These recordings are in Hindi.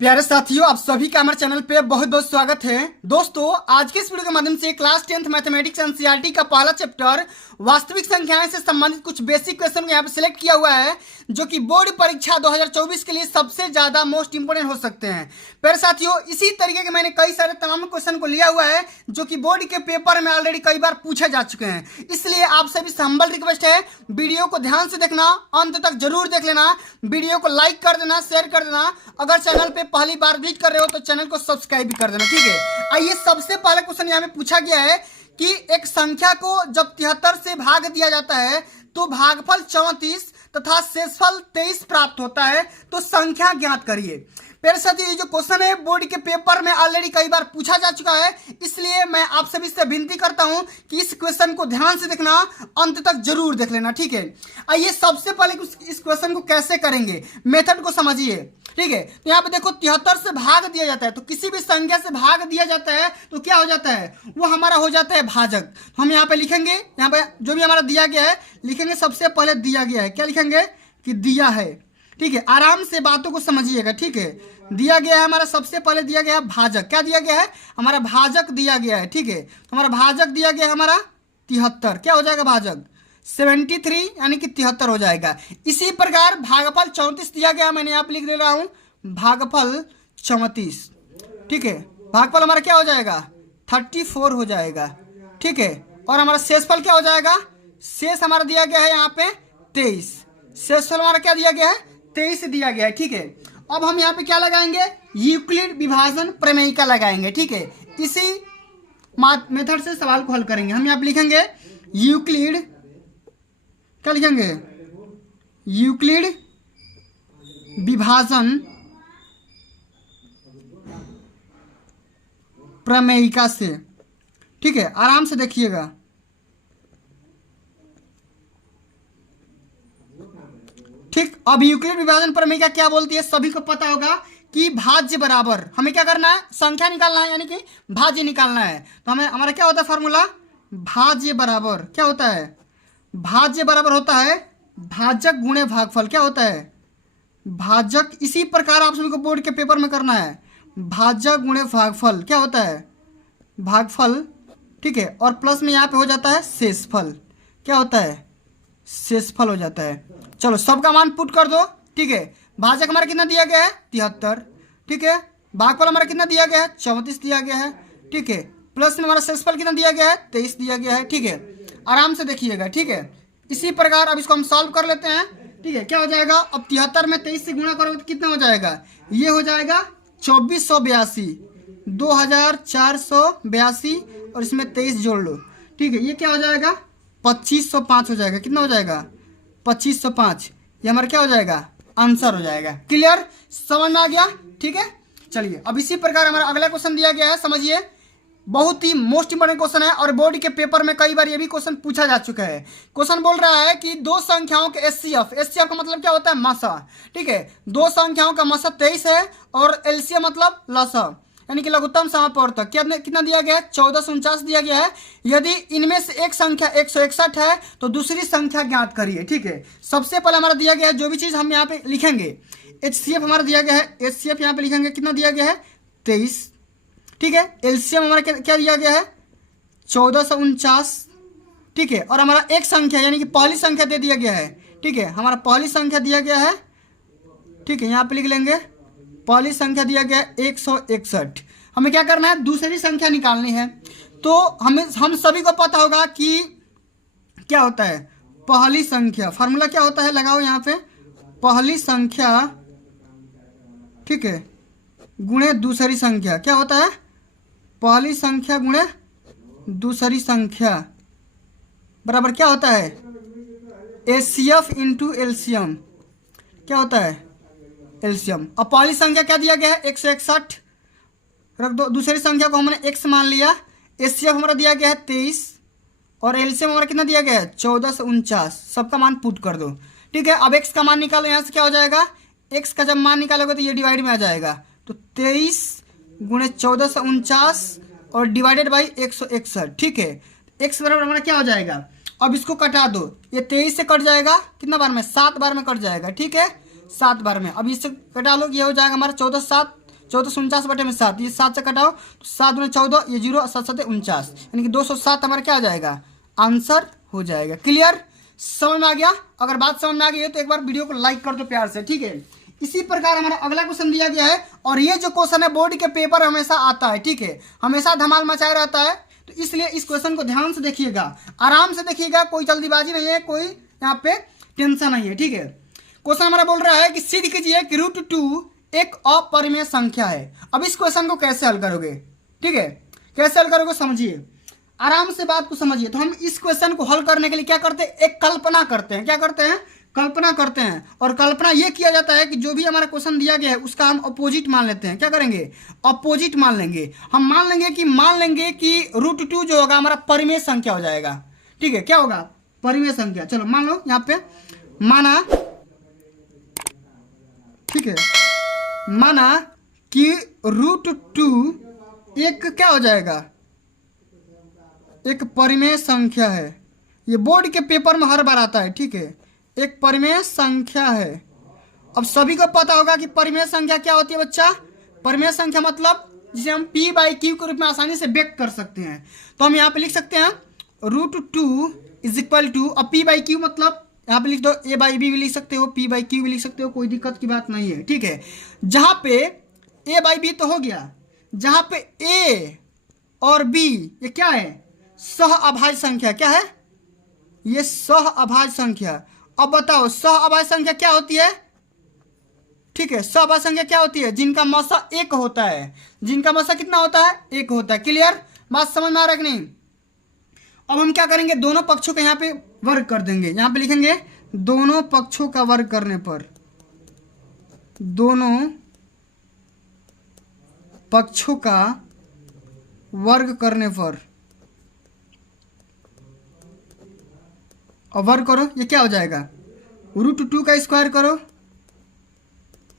प्यारे साथियों, आप सभी का हमारे चैनल पे बहुत बहुत स्वागत है। दोस्तों, आज के इस वीडियो के माध्यम से क्लास 10th मैथमेटिक्स एनसीईआरटी का पहला चैप्टर वास्तविक संख्याएं से संबंधित कुछ बेसिक क्वेश्चन को यहाँ पे सिलेक्ट किया हुआ है, जो कि बोर्ड परीक्षा 2024 के लिए सबसे ज्यादा मोस्ट इंपोर्टेंट हो सकते हैं। प्यारे साथियों, इसी तरीके के मैंने कई सारे तमाम क्वेश्चन को लिया हुआ है, जो कि बोर्ड के पेपर में ऑलरेडी कई बार पूछे जा चुके हैं। इसलिए आप सभी से हम्बल रिक्वेस्ट है, वीडियो को ध्यान से देखना, अंत तक जरूर देख लेना, वीडियो को लाइक कर देना, शेयर कर देना। अगर चैनल पे पहली बार विजिट कर रहे हो तो चैनल को सब्सक्राइब भी कर देना, ठीक है। आइए, सबसे पहला क्वेश्चन यहाँ में पूछा गया है कि एक संख्या को जब 73 से भाग दिया जाता है तो भागफल 34 तथा शेषफल 23 प्राप्त होता है, तो संख्या ज्ञात करिए। मेरे साथ ये जो क्वेश्चन है बोर्ड के पेपर में ऑलरेडी कई बार पूछा जा चुका है, इसलिए मैं आप सभी से विनती करता हूं कि इस क्वेश्चन को ध्यान से देखना, अंत तक जरूर देख लेना, ठीक है। आइए, सबसे पहले इस क्वेश्चन को कैसे करेंगे, मेथड को समझिए, ठीक है। तो यहाँ पे देखो, 73 से भाग दिया जाता है, तो किसी भी संख्या से भाग दिया जाता है तो क्या हो जाता है, वो हमारा हो जाता है भाजक। तो हम यहाँ पे लिखेंगे, यहाँ पे जो भी हमारा दिया गया है लिखेंगे। सबसे पहले दिया गया है, क्या लिखेंगे कि दिया है, ठीक है। आराम से बातों को समझिएगा, ठीक है। दिया गया है हमारा, सबसे पहले दिया गया है भाजक। क्या दिया गया है, हमारा भाजक दिया गया है, ठीक है। तो हमारा भाजक दिया गया है हमारा 73, क्या हो जाएगा भाजक 73, यानी कि 73 हो जाएगा। इसी प्रकार भागफल 34 दिया गया, मैंने यहाँ पे लिख दे रहा हूँ भागफल 34, ठीक है। भागफल हमारा क्या हो जाएगा 34 हो जाएगा, ठीक है। और हमारा शेषफल क्या हो जाएगा, शेष हमारा दिया गया है यहाँ पे 23, शेषफल हमारा क्या दिया गया है 23 दिया गया है, ठीक है। अब हम यहाँ पे क्या लगाएंगे, यूक्लिड विभाजन प्रमेयिका लगाएंगे, ठीक है। इसी मेथड से सवाल को हल करेंगे। हम यहाँ पे लिखेंगे यूक्लिड, क्या लिखेंगे, यूक्लिड विभाजन प्रमेयिका से, ठीक है। आराम से देखिएगा, ठीक। अब यूक्लिड विभाजन प्रमेयिका क्या बोलती है, सभी को पता होगा कि भाज्य बराबर, हमें क्या करना है, संख्या निकालना है, यानी कि भाज्य निकालना है। तो हमें हमारा क्या होता है फॉर्मूला, भाज्य बराबर क्या होता है, भाज्य बराबर होता है भाजक गुणे भागफल। क्या होता है भाजक, इसी प्रकार आप सभी को बोर्ड के पेपर में करना है, भाजक गुणे भागफल क्या होता है भागफल, ठीक है। और प्लस में यहाँ पे हो जाता है शेषफल, क्या होता है शेषफल हो जाता है। चलो, सबका मान पुट कर दो, ठीक है। भाजक हमारा कितना दिया गया है 73, ठीक है। भागफल हमारा कितना दिया गया है 34 दिया गया है, ठीक है। प्लस में हमारा शेषफल कितना दिया गया है 23 दिया गया है, ठीक है। आराम से देखिएगा, ठीक है। इसी प्रकार अब इसको हम सॉल्व कर लेते हैं, ठीक है। क्या हो जाएगा, अब 73 में 23 से गुणा करोगे तो कितना हो जाएगा, ये हो जाएगा 2482, 2482, और इसमें 23 जोड़ लो, ठीक है। ये क्या हो जाएगा 2505 हो जाएगा। कितना हो जाएगा 2505, ये हमारा क्या हो जाएगा आंसर हो जाएगा। क्लियर, समझ में आ गया, ठीक है। चलिए, अब इसी प्रकार हमारा अगला क्वेश्चन दिया गया है, समझिए। बहुत ही मोस्ट इंपोर्टेंट क्वेश्चन है और बोर्ड के पेपर में कई बार ये भी क्वेश्चन पूछा जा चुका है। क्वेश्चन बोल रहा है कि दो संख्याओं के एचसीएफ, एचसीएफ का मतलब क्या होता है मसा, ठीक है। दो संख्याओं का मसा 23 है और एलसीएम मतलब लसा, यानी कि लघुत्तम समापवर्तक कितना दिया गया है 1449 दिया गया है। यदि इनमें से एक संख्या 161 है तो दूसरी संख्या ज्ञात करिए, ठीक है। सबसे पहले हमारा दिया गया है, जो भी चीज हम यहाँ पे लिखेंगे, एचसीएफ हमारा दिया गया है, एचसीएफ यहाँ पे लिखेंगे, कितना दिया गया है 23, ठीक है। एलसीएम हमारा क्या दिया गया है 1449, ठीक है। और हमारा एक संख्या यानी कि पहली संख्या दे दिया गया है, ठीक है। हमारा पहली संख्या दिया गया है, ठीक है। यहाँ पे लिख लेंगे पहली संख्या दिया गया है 161। हमें क्या करना है, दूसरी संख्या निकालनी है। तो हम सभी को पता होगा कि क्या होता है पहली संख्या, फार्मूला क्या होता है, लगाओ यहाँ पे, पहली संख्या, ठीक है, गुणे दूसरी संख्या। क्या होता है पहली संख्या गुणे दूसरी संख्या बराबर क्या होता है एचसीएफ इंटू एलसीएम, क्या होता है एलसीएम। अब पहली संख्या क्या दिया गया है 161 रख दो, दूसरी संख्या को हमने x मान लिया, एचसीएफ हमारा दिया गया है 23 और एलसीएम हमारा कितना दिया गया है 1449, सबका मान पुट कर दो, ठीक है। अब x का मान निकालो, यहाँ से क्या हो जाएगा, x का जब मान निकालोगे तो ये डिवाइड में आ जाएगा, तो 23 गुणे 1449 और डिवाइडेड बाई 161, ठीक है। x बराबर हमारा क्या हो जाएगा, अब इसको कटा दो, ये 23 से कट जाएगा, कितना बार में 7 बार में कट जाएगा, ठीक है, 7 बार में। अब इससे कटा लो, ये हो जाएगा हमारा 14 7 14 से 49 बटे में 7, ये 7 से कटाओ तो 7 दूनी 14, ये 0, 7 7 49, यानी कि 207 हमारा क्या आ जाएगा, आंसर हो जाएगा। क्लियर, समझ में आ गया? अगर बात समझ में आ गई है तो एक बार वीडियो को लाइक कर दो प्यार से, ठीक है। इसी प्रकार हमारा अगला क्वेश्चन दिया गया है, और ये जो क्वेश्चन है बोर्ड के पेपर हमेशा आता है, ठीक है, हमेशा धमाल मचाया रहता है, तो इसलिए इस क्वेश्चन को ध्यान से देखिएगा, आराम से देखिएगा, कोई जल्दीबाजी नहीं है, कोई यहाँ पे टेंशन नहीं है, ठीक है। क्वेश्चन हमारा बोल रहा है कि सिद्ध कीजिए कि √2 एक अपरिमेय संख्या है। अब इस क्वेश्चन को कैसे हल करोगे, ठीक है, कैसे हल करोगे समझिए, आराम से बात को समझिए। तो हम इस क्वेश्चन को हल करने के लिए क्या करते हैं, एक कल्पना करते हैं। क्या करते हैं, कल्पना करते हैं। और कल्पना ये किया जाता है कि जो भी हमारा क्वेश्चन दिया गया है उसका हम अपोजिट मान लेते हैं। क्या करेंगे, अपोजिट मान लेंगे। हम मान लेंगे कि √2 जो होगा हमारा परिमेय संख्या हो जाएगा, ठीक है, क्या होगा, परिमेय संख्या। चलो मान लो यहाँ पे माना, ठीक है, माना कि √2 एक क्या हो जाएगा, एक परिमेय संख्या है। ये बोर्ड के पेपर में हर बार आता है, ठीक है, एक परिमेय संख्या है। अब सभी को पता होगा कि परिमेय संख्या क्या होती है बच्चा। परिमेय संख्या मतलब जिसे हम p/q के रूप में आसानी से व्यक्त कर सकते हैं। तो हम यहाँ पे लिख सकते हैं √2 = अब p/q मतलब यहाँ पे लिख दो, a/b भी लिख सकते हो, p/q भी लिख सकते हो, कोई दिक्कत की बात नहीं है, ठीक है। जहाँ पे a/b तो हो गया, जहाँ पे a और b ये क्या है, सह अभाज्य संख्या। क्या है, ये सह अभाज्य संख्या। अब बताओ सह अभाज्य संख्या क्या होती है, ठीक है, सह अभाज्य संख्या क्या होती है, जिनका मसा 1 होता है। जिनका मसा कितना होता है, 1 होता है। क्लियर, बात समझ में आ रहा है कि नहीं। अब हम क्या करेंगे, दोनों पक्षों का यहाँ पे वर्ग कर देंगे। यहाँ पे लिखेंगे दोनों पक्षों का वर्ग करने पर, दोनों पक्षों का वर्ग करने पर, और वर्ग करो, ये क्या हो जाएगा, √2 का स्क्वायर करो,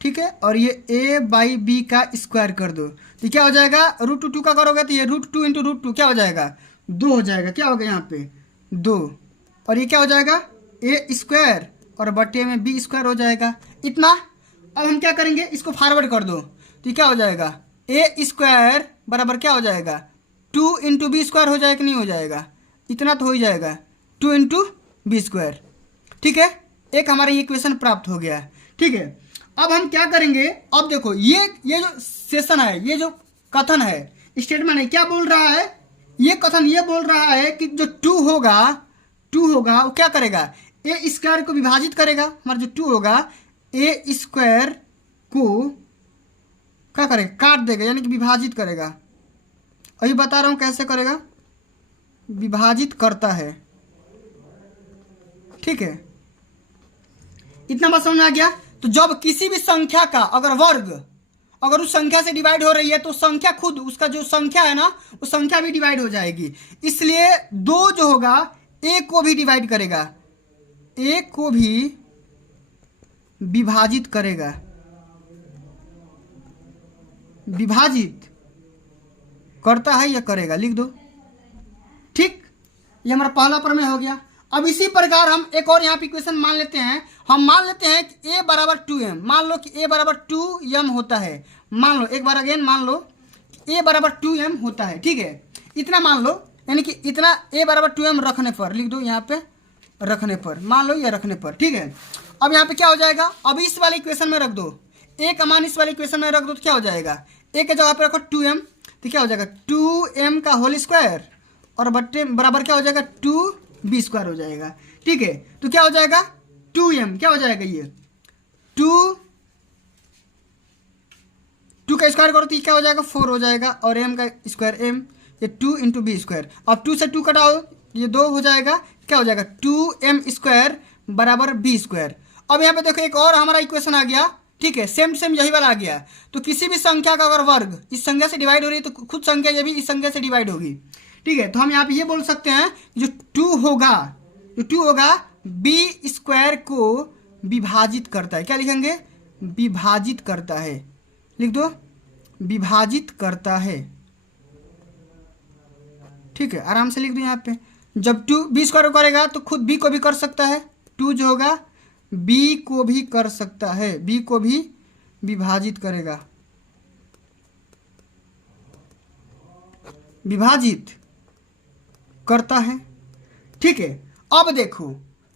ठीक है, और ये a/b का स्क्वायर कर दो, तो क्या हो जाएगा, √2 का करोगे तो ये √2 × √2 क्या हो जाएगा, 2 हो जाएगा। क्या हो गया यहाँ पे 2, और ये क्या हो जाएगा, a² और बटे में b² हो जाएगा, इतना। अब हम क्या करेंगे, इसको फॉरवर्ड कर दो, तो क्या हो जाएगा, a² बराबर क्या हो जाएगा, 2 × b² हो जाएगा कि नहीं हो जाएगा, इतना तो हो ही जाएगा, 2 × b², ठीक है। एक हमारा ये इक्वेशन प्राप्त हो गया, ठीक है। अब हम क्या करेंगे, अब देखो ये जो सेशन है, ये जो कथन है, स्टेटमेंट है, क्या बोल रहा है, ये कथन ये बोल रहा है कि जो 2 होगा वो क्या करेगा, a² को विभाजित करेगा। हमारा जो 2 होगा a² को क्या करेगा, काट देगा, यानी कि विभाजित करेगा। अभी बता रहा हूं कैसे करेगा, विभाजित करता है, ठीक है, इतना बात समझ में आ गया। तो जब किसी भी संख्या का अगर वर्ग अगर उस संख्या से डिवाइड हो रही है तो संख्या खुद उसका जो संख्या है ना वो संख्या भी डिवाइड हो जाएगी। इसलिए 2 जो होगा a को भी डिवाइड करेगा, a को भी विभाजित करेगा, विभाजित करता है या करेगा, लिख दो, ठीक। ये हमारा पहला प्रमेय हो गया। अब इसी प्रकार हम एक और यहाँ पे इक्वेशन मान लेते हैं। हम मान लेते हैं कि a = 2m, मान लो कि a = 2m होता है। मान लो एक बार अगेन मान लो कि a = 2m होता है, ठीक है, इतना मान लो, यानी कि इतना a = 2m रखने पर, लिख दो यहाँ पे रखने पर, मान लो ये रखने पर, ठीक है। अब यहाँ पे क्या हो जाएगा, अब इस वाले इक्वेशन में रख दो, a का मान इस वाले इक्वेशन में रख दो, तो क्या हो जाएगा, a के जगह पे रखो 2m, तो क्या हो जाएगा 2m का होल स्क्वायर और बट्टे बराबर क्या हो जाएगा 2b² हो जाएगा, ठीक है। तो क्या हो जाएगा 2m, क्या हो जाएगा, ये 2 का स्क्वायर करो तो क्या हो जाएगा 4 हो जाएगा, और m का स्क्वायर m, ये 2 × b²। अब 2 से 2 कटाओ, ये 2 हो जाएगा, क्या हो जाएगा 2m² बराबर b²। अब यहाँ पे देखो एक और हमारा इक्वेशन आ गया, ठीक है, सेम टू सेम यही वाला आ गया। तो किसी भी संख्या का अगर वर्ग इस संख्या से डिवाइड हो रही है तो खुद संख्या ये भी इस संख्या से डिवाइड होगी, ठीक है। तो हम यहाँ पे ये बोल सकते हैं जो 2 होगा b² को विभाजित करता है। क्या लिखेंगे, विभाजित करता है, लिख दो, विभाजित करता है, ठीक है, आराम से लिख दो यहाँ पे। जब 2 b² करेगा तो खुद b को भी कर सकता है, 2 जो होगा b को भी कर सकता है, b को भी विभाजित करेगा, विभाजित करता है। ठीक है, अब देखो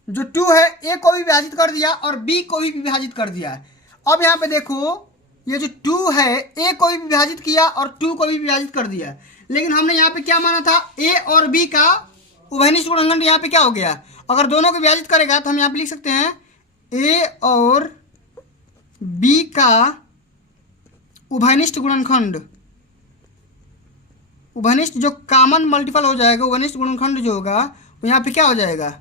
जो 2 है ए को भी विभाजित कर दिया और बी को भी विभाजित कर दिया। अब यहाँ पे देखो ये जो 2 है ए को भी विभाजित किया और 2 को भी विभाजित कर दिया, लेकिन हमने यहाँ पे क्या माना था, ए और बी का उभयनिष्ठ गुणनखंड यहाँ पे क्या हो गया, अगर दोनों को विभाजित करेगा तो हम यहाँ पे लिख सकते हैं ए और बी का उभयनिष्ठ गुणनखंड, उभयनिष्ठ जो कॉमन मल्टीपल हो जाएगा, उभयनिष्ठ गुणनखंड जो होगा वो यहाँ पे क्या हो जाएगा,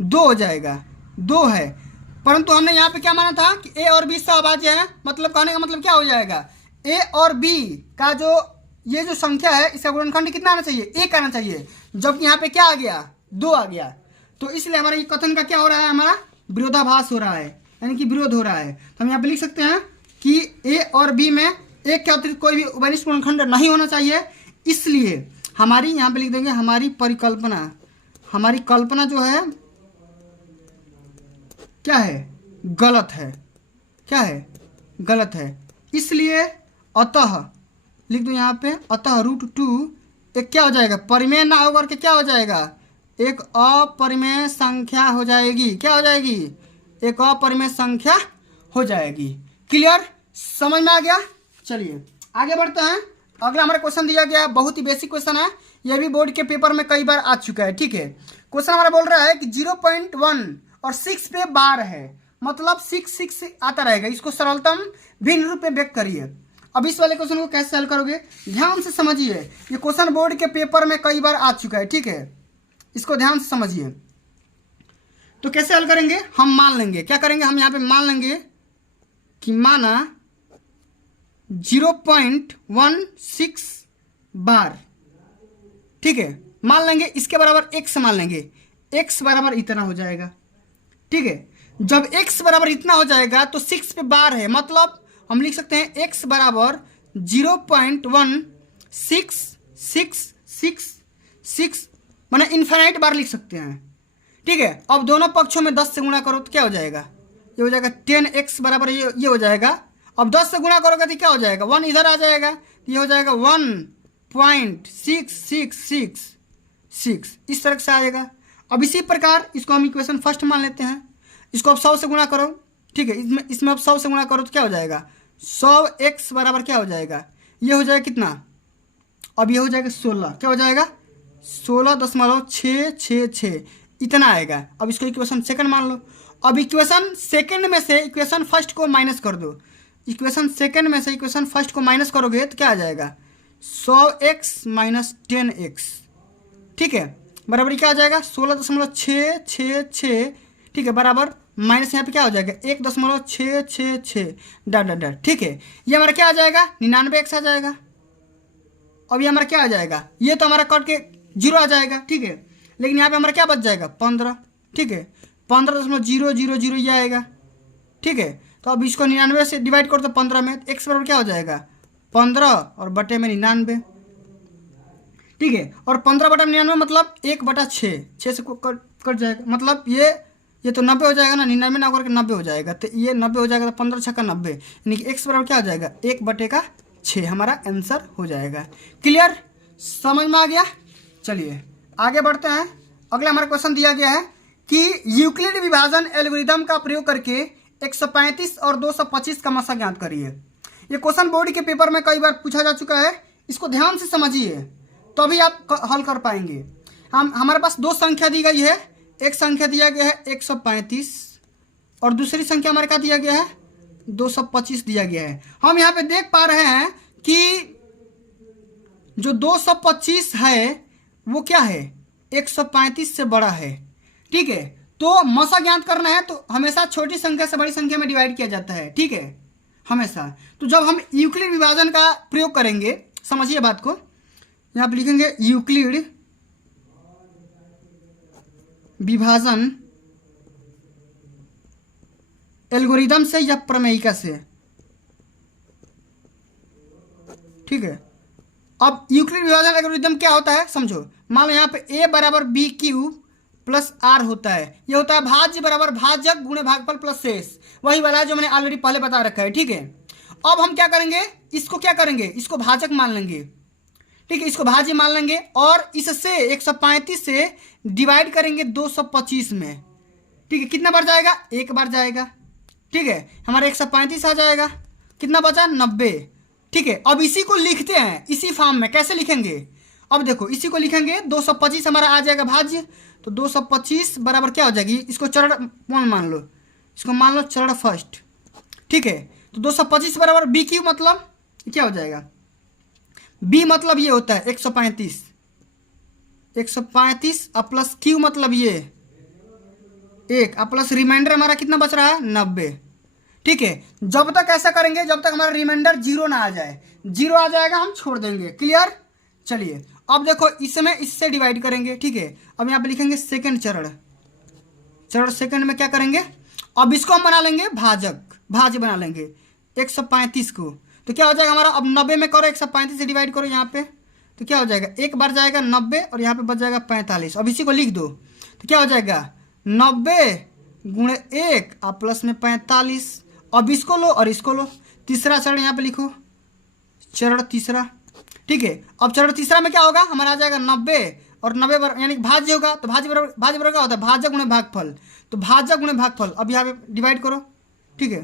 2 हो जाएगा, 2 है। परंतु हमने यहाँ पे क्या माना था कि ए और बी सहभाज्य है, मतलब कहने का मतलब क्या हो जाएगा, ए और बी का जो ये जो संख्या है इसका गुणनखंड कितना आना चाहिए, 1 आना चाहिए, जबकि यहाँ पे क्या आ गया, 2 आ गया। तो इसलिए हमारा ये कथन का क्या हो रहा है, हमारा विरोधाभास हो रहा है, यानी कि विरोध हो रहा है। तो हम यहाँ पे लिख सकते हैं कि ए और बी में एक के अतिरिक्त कोई भी उभयनिष्ठ गुणनखंड नहीं होना चाहिए। इसलिए हमारी यहाँ पे लिख देंगे हमारी परिकल्पना, हमारी कल्पना जो है क्या है, गलत है, क्या है, गलत है। इसलिए अतः लिख दो यहाँ पे, अतः √2 एक क्या हो जाएगा, परिमेय ना होकर के क्या हो जाएगा, एक अपरिमेय संख्या हो जाएगी, क्या हो जाएगी, एक अपरिमेय संख्या हो जाएगी। क्लियर, समझ में आ गया। चलिए आगे बढ़ते हैं। अगला हमारा क्वेश्चन दिया गया है, बहुत ही बेसिक क्वेश्चन है, यह भी बोर्ड के पेपर में कई बार आ चुका है। ठीक है, क्वेश्चन हमारा बोल रहा है कि 0.1 और 6 पे बार है, मतलब 6 आता रहेगा, इसको सरलतम भिन्न रूप में व्यक्त करिए। अब इस वाले क्वेश्चन को कैसे हल करोगे, ध्यान से समझिए, ये क्वेश्चन बोर्ड के पेपर में कई बार आ चुका है। ठीक है, इसको ध्यान से समझिए। तो कैसे हल करेंगे, हम मान लेंगे, क्या करेंगे, हम यहाँ पे मान लेंगे कि माना 0.16 बार, ठीक है, मान लेंगे, इसके बराबर x मान लेंगे, x बराबर इतना हो जाएगा। ठीक है, जब x बराबर इतना हो जाएगा तो 6 पे बार है, मतलब हम लिख सकते हैं x बराबर 0.166666 माने इन्फिनाइट बार लिख सकते हैं। ठीक है, अब दोनों पक्षों में 10 से गुणा करो तो क्या हो जाएगा, ये हो जाएगा 10x बराबर ये हो जाएगा। अब 10 से गुणा करोगे तो क्या हो जाएगा, 1 इधर आ जाएगा, ये हो जाएगा 1.6666, इस तरह से आएगा। अब इसी प्रकार इसको हम इक्वेशन फर्स्ट मान लेते हैं, इसको अब 100 से गुणा करो। ठीक है, इसमें अब 100 से गुणा करो तो क्या हो जाएगा, 100x बराबर क्या हो जाएगा, ये हो जाएगा कितना, अब ये हो जाएगा 16, क्या हो जाएगा 16.666 इतना आएगा। अब इसको इक्वेशन सेकंड मान लो। अब इक्वेशन सेकंड में से इक्वेशन फर्स्ट को माइनस कर दो, इक्वेशन सेकंड में से इक्वेशन फर्स्ट को माइनस करोगे तो क्या आ जाएगा, 100x माइनस 10x। ठीक है, बराबर क्या आ जाएगा 16.666। ठीक है, बराबर माइनस यहाँ पे क्या हो जाएगा 1.666 डॉट डॉट डॉट। ठीक है, ये हमारा क्या आ जाएगा 99x आ जाएगा। अब ये हमारा क्या आ जाएगा, ये तो हमारा कट के 0 आ जाएगा। ठीक है, लेकिन यहाँ पे हमारा क्या बच जाएगा 15। ठीक है, 15.000 ये आएगा। ठीक है, तो अब इसको 99 से डिवाइड कर दो 15 में, तो x बराबर क्या हो जाएगा 15 और बटे में 99। ठीक है, और 15 बटा 99 मतलब 1/6, 6 से कट जाएगा, मतलब ये तो 90 हो जाएगा ना, 99 ना करके 90 हो जाएगा, तो ये 90 हो जाएगा, तो 15 छक्का 90, यानी कि x बराबर क्या हो जाएगा 1/6 हमारा आंसर हो जाएगा। क्लियर, समझ में आ गया। चलिए आगे बढ़ते हैं। अगला हमारा क्वेश्चन दिया गया है कि यूक्लिड विभाजन एल्गोरिथम का प्रयोग करके 135 और 225 का मसा ज्ञात करिए। ये क्वेश्चन बोर्ड के पेपर में कई बार पूछा जा चुका है, इसको ध्यान से समझिए तभी आप हल कर पाएंगे। हमारे पास 2 संख्या दी गई है, एक संख्या दिया गया है 135 और दूसरी संख्या हमारे क्या दिया गया है 225 दिया गया है। हम यहाँ पे देख पा रहे हैं कि जो 225 है वो क्या है 135 से बड़ा है। ठीक है, तो मसा ज्ञात करना है तो हमेशा छोटी संख्या से बड़ी संख्या में डिवाइड किया जाता है। ठीक है, हमेशा। तो जब हम यूक्लिड विभाजन का प्रयोग करेंगे, समझिए बात को, यहाँ पे लिखेंगे यूक्लिड विभाजन एल्गोरिथम से या प्रमेयिका से। ठीक है, अब यूक्लिड विभाजन एल्गोरिथम क्या होता है समझो। मान लो यहाँ पे a बराबर b क्यूब प्लस r होता है, ये होता है भाज्य बराबर भाजक गुणे भागफल प्लस शेष, वही वाला है जो मैंने ऑलरेडी पहले बता रखा है। ठीक है, अब हम क्या करेंगे, इसको क्या करेंगे, इसको भाजक मान लेंगे। ठीक है, इसको भाज्य मान लेंगे और इससे 135 से डिवाइड करेंगे 225 में। ठीक है, कितना बार जाएगा, एक बार जाएगा। ठीक है, हमारा 135 आ जाएगा, कितना बचा 90। ठीक है, अब इसी को लिखते हैं इसी फॉर्म में, कैसे लिखेंगे, अब देखो इसी को लिखेंगे 225 हमारा आ जाएगा भाज्य, तो 225 बराबर क्या हो जाएगी, इसको चरण कौन मान लो, इसको मान लो चरण फर्स्ट। ठीक है, तो 225 बराबर बी क्यू, मतलब क्या हो जाएगा, बी मतलब ये होता है 135, 135 और प्लस क्यू मतलब ये एक, और प्लस रिमाइंडर हमारा कितना बच रहा है 90। ठीक है, जब तक ऐसा करेंगे जब तक हमारा रिमाइंडर जीरो ना आ जाए, जीरो आ जाएगा हम छोड़ देंगे। क्लियर, चलिए अब देखो इसमें इससे डिवाइड करेंगे। ठीक है, अब यहाँ पे लिखेंगे सेकंड चरण, चरण सेकंड में क्या करेंगे, अब इसको हम बना लेंगे भाजक, भाज्य बना लेंगे 135 को, तो क्या हो जाएगा हमारा, अब 90 में करो 135 से डिवाइड करो यहाँ पे, तो क्या हो जाएगा, एक बार जाएगा 90 और यहाँ पे बच जाएगा 45। अब इसी को लिख दो, तो क्या हो जाएगा 90 गुणे 1 और प्लस में 45। अब इसको लो और इसको लो, तीसरा चरण यहाँ पे लिखो, चरण तीसरा। ठीक है, अब चरण तीसरा में क्या होगा, हमारा आ जाएगा 90 और 90 यानी भाज्य होगा, तो भाज्य बराबर क्या होता है, भाजक गुणे भागफल, तो भाजक गुणे भागफल। अब यहाँ पे डिवाइड करो। ठीक है,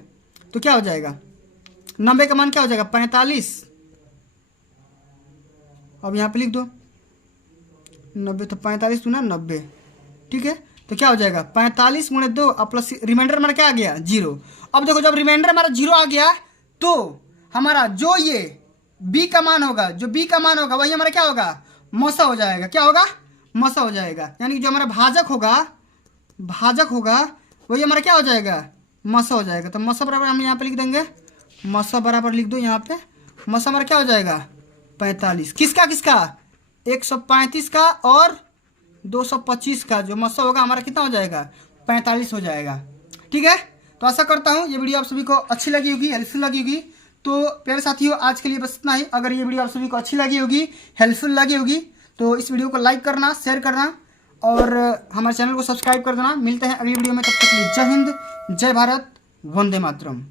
तो क्या हो जाएगा, 90 का मान क्या हो जाएगा 45। अब यहाँ पे लिख दो 90, तो 45 गुना 90। ठीक है, तो क्या हो जाएगा 45 गुणे 2 और प्लस रिमाइंडर हमारा क्या आ गया, जीरो। अब देखो जब रिमाइंडर हमारा जीरो आ गया तो हमारा जो ये बी का मान होगा, जो बी का मान होगा वही हमारा क्या होगा, मसा हो जाएगा। क्या होगा, मसा हो जाएगा, यानी कि जो हमारा भाजक होगा, भाजक होगा वही हमारा क्या हो जाएगा, मसा हो जाएगा। तो मसा बराबर हम यहाँ पे लिख देंगे, मसा बराबर लिख दो यहाँ पे, मसा हमारा क्या हो जाएगा 45। किसका किसका, 135 का और 225 का, जो मसा होगा हमारा कितना हो जाएगा 45 हो जाएगा। ठीक है, तो आशा करता हूँ ये वीडियो आप सभी को अच्छी लगी होगी, हेल्पफुल लगी होगी। तो प्यारे साथियों आज के लिए बस इतना ही। अगर ये वीडियो आप सभी को अच्छी लगी होगी, हेल्पफुल लगी होगी, तो इस वीडियो को लाइक करना, शेयर करना और हमारे चैनल को सब्सक्राइब कर देना। मिलते हैं अगली वीडियो में, तब तक के लिए जय हिंद, जय भारत, वंदे मातरम।